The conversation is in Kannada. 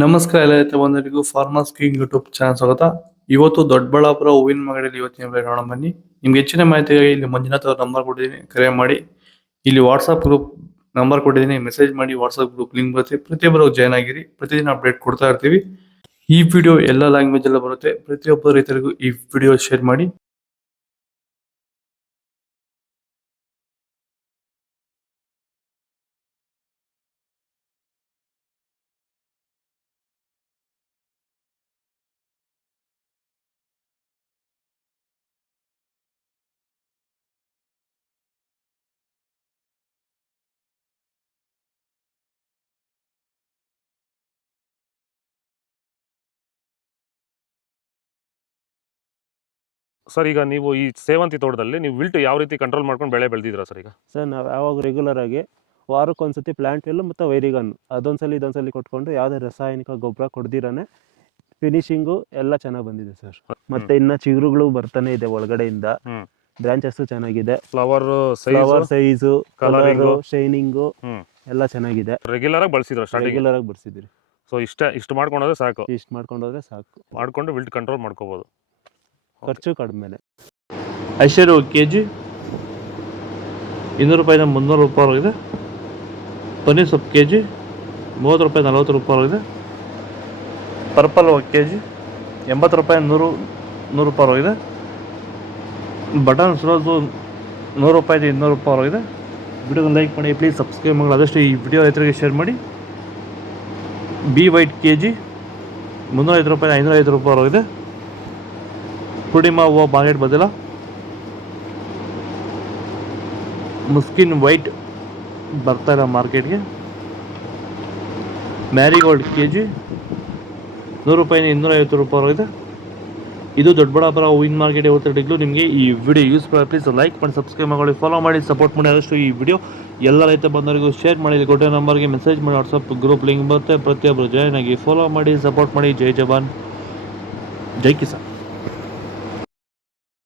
ನಮಸ್ಕಾರ ಎಲ್ಲ ರೈತ ಬಂಧುಗಳಿಗೂ ಫಾರ್ಮರ್ಸ್ ಕಿಂಗ್ ಯೂಟ್ಯೂಬ್ ಚಾನಲ್ ಸ್ವಾಗತ. ಇವತ್ತು ದೊಡ್ಡಬಳ್ಳಾಪುರ ಹೂವಿನ ಮಾರ್ಕೆಟ್ ಇವತ್ತಿನ ಬೆಲೆ ನೋಡೋಣ ಬನ್ನಿ. ನಿಮ್ಗೆ ಹೆಚ್ಚಿನ ಮಾಹಿತಿಗಾಗಿ ಇಲ್ಲಿ ಮಂಜುನಾಥ್ ಅವ್ರ ನಂಬರ್ ಕೊಟ್ಟಿದ್ದೀನಿ, ಕರೆ ಮಾಡಿ. ಇಲ್ಲಿ ವಾಟ್ಸ್ಆಪ್ ಗ್ರೂಪ್ ನಂಬರ್ ಕೊಟ್ಟಿದ್ದೀನಿ, ಮೆಸೇಜ್ ಮಾಡಿ. ವಾಟ್ಸ್ಆಪ್ ಗ್ರೂಪ್ ಲಿಂಕ್ ಬರುತ್ತೆ, ಪ್ರತಿಯೊಬ್ಬರು ಜಾಯ್ನ್ ಆಗಿರಿ. ಪ್ರತಿದಿನ ಅಪ್ಡೇಟ್ ಕೊಡ್ತಾ ಇರ್ತೀವಿ. ಈ ವಿಡಿಯೋ ಎಲ್ಲ ಲ್ಯಾಂಗ್ವೇಜ್ ಎಲ್ಲ ಬರುತ್ತೆ. ಪ್ರತಿಯೊಬ್ಬ ರೈತರಿಗೂ ಈ ವಿಡಿಯೋ ಶೇರ್ ಮಾಡಿ. ಸರ್, ಈಗ ನೀವು ಈ ಸೇವಂತಿ ತೋಟದಲ್ಲಿ ನೀವು ವಿಲ್ಟ್ ಯಾವ ರೀತಿ ಕಂಟ್ರೋಲ್ ಮಾಡ್ಕೊಂಡು ಬೆಳೆ ಬೆಳೆದಿದ್ದೀರಾ ಸರ್? ಈಗ ಸರ್ ನಾವು ಯಾವಾಗ ರೆಗ್ಯುಲರ್ ಆಗಿ ವಾರಕ್ಕೊಂದ್ಸತಿ ಪ್ಲಾಂಟ್ ಎಲ್ಲು ಮತ್ತು ವೈರಿಗನ್ ಅದೊಂದ್ಸಲಿ ಇದೊಂದ್ಸಲಿ ಕೊಟ್ಕೊಂಡು ಯಾವುದೇ ರಾಸಾಯನಿಕ ಗೊಬ್ಬರ ಕೊಡ್ದಿರಾನೆ ಫಿನಿಶಿಂಗು ಎಲ್ಲ ಚೆನ್ನಾಗಿ ಬಂದಿದೆ ಸರ್. ಮತ್ತೆ ಇನ್ನ ಚಿಗುರುಗಳು ಬರ್ತಾನೆ ಇದೆ ಒಳಗಡೆಯಿಂದ. ಬ್ರಾಂಚಸ್ ಚೆನ್ನಾಗಿದೆ, ಫ್ಲವರ್ ಸೈಜು, ಕಲರು, ಶೈನಿಂಗು ಎಲ್ಲ ಚೆನ್ನಾಗಿದೆ. ರೆಗ್ಯುಲರ್ ಆಗಿ ಬಳಸಿದ್ರು ಸ್ಟಾರ್ಟಿಂಗ್? ರೆಗ್ಯುಲರ್ ಆಗಿ ಬರ್ಸಿದ್ರಿ. ಸೊ ಇಷ್ಟು ಮಾಡ್ಕೊಂಡ್ರೆ ಸಾಕು? ಇಷ್ಟು ಮಾಡ್ಕೊಂಡೋದ್ರೆ ಸಾಕು, ಮಾಡ್ಕೊಂಡು ವಿಲ್ಟ್ ಕಂಟ್ರೋಲ್ ಮಾಡ್ಕೋಬಹುದು. ಖರ್ಚು ಕಡಿಮೆನೆ. ಐಶ್ವರ್ಯ ಕೆಜಿ 200 ರೂಪಾಯಿಂದ 300 ರೂಪಾಯಿವರೆಗಿದೆ. ಪನ್ನೀರ್ ಸೊಪ್ಪು ಕೆಜಿ 30 ರೂಪಾಯಿ 40 ರೂಪಾಯಿವರೆಗಿದೆ. ಪರ್ಪಲ್ ಕೆಜಿ 80 ರೂಪಾಯಿ 100 ರೂಪಾಯಿವರೆಗಿದೆ. ಬಟನ್ಸ್ ರೋಸು 100 ರೂಪಾಯಿಂದ 200 ರೂಪಾಯಿವರೆಗಿದೆ. ವಿಡಿಯೋನ ಲೈಕ್ ಮಾಡಿ, ಪ್ಲೀಸ್ ಸಬ್ಸ್ಕ್ರೈಬ್ ಮಾಡಿ. ಆದಷ್ಟು ಈ ವಿಡಿಯೋ ರೈತರಿಗೆ ಶೇರ್ ಮಾಡಿ. ಬಿ ವೈಟ್ ಕೆಜಿ 305 ರೂಪಾಯಿ 505 ರೂಪಾಯಿವರೆಗಿದೆ. ಪೂರ್ಣಿಮಾ ಹೂವು ಮಾರ್ಕೆಟ್ ಬಂದಿಲ್ಲ. ಮುಸ್ಕಿನ್ ವೈಟ್ ಬರ್ತಾ ಇಲ್ಲ ಮಾರ್ಕೆಟ್ಗೆ. ಮ್ಯಾರಿಗೋಲ್ಡ್ ಕೆಜಿ 100 ರೂಪಾಯಿಂದ 250 ರೂಪಾಯಿವರೆಗಿದೆ. ಇದು ದೊಡ್ಡಬಳ್ಳಾಪುರ ಹೂವಿನ ಮಾರ್ಕೆಟ್ ಇವತ್ತು. ನಿಮಗೆ ಈ ವಿಡಿಯೋ ಯೂಸ್ ಮಾಡಿ, ಪ್ಲೀಸ್ ಲೈಕ್ ಮಾಡಿ, ಸಬ್ಸ್ಕ್ರೈಬ್ ಮಾಡಿ, ಫಾಲೋ ಮಾಡಿ, ಸಪೋರ್ಟ್ ಮಾಡಿ. ಆದಷ್ಟು ಈ ವಿಡಿಯೋ ಎಲ್ಲ ರೈತ ಬಂದವರಿಗೂ ಶೇರ್ ಮಾಡಿ. ಕೊಟ್ಟೆ ನಂಬರ್ಗೆ ಮೆಸೇಜ್ ಮಾಡಿ, ವಾಟ್ಸಪ್ ಗ್ರೂಪ್ ಲಿಂಕ್ ಬರುತ್ತೆ. ಪ್ರತಿಯೊಬ್ಬರು ಜಾಯ್ನ್ ಆಗಿ ಫಾಲೋ ಮಾಡಿ, ಸಪೋರ್ಟ್ ಮಾಡಿ. ಜೈ ಜವಾನ್, ಜೈ ಕಿಸಾನ್.